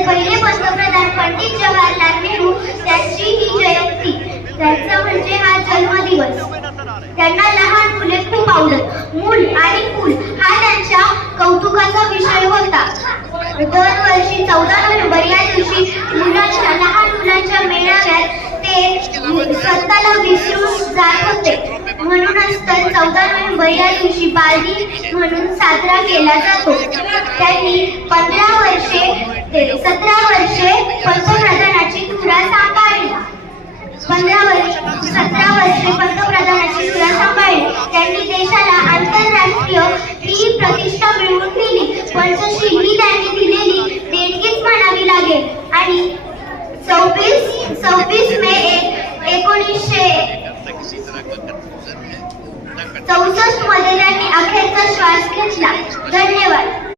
भारताचे पहिले पंतप्रधान पंडित जवाहरलाल नेहरू त्यांची ही जयंती, त्यांचा म्हणजे हा जन्मदिवस. त्यांना लहान मुले खूप आवडत. मूल आणि फूल हा त्यांच्या कौतुकाचा विषय होता. दरवर्षी 14 नोव्हेंबर या दिवशी लहान मुलांच्या मेळाव्यात ते स्वतःला विसरून जात होते. म्हणूनच तर 14 नोव्हेंबर या दिवशी बालदिन म्हणून साजरा केला जातो. त्यांनी 17 वर्षे पंतप्रधानाची धुरा सांभाळली. 17 वर्षे पंतप्रधानाची धुरा सांभाळली. त्यांनी देशाला आंतरराष्ट्रीय ही प्रतिष्ठा मिळवून दिली. पंचशील ही त्यांनी दिलेली देणगीच म्हणावी लागेल. आणि 26 मे 1964 मध्ये त्यांनी अखेरचा श्वास घेतला. धन्यवाद.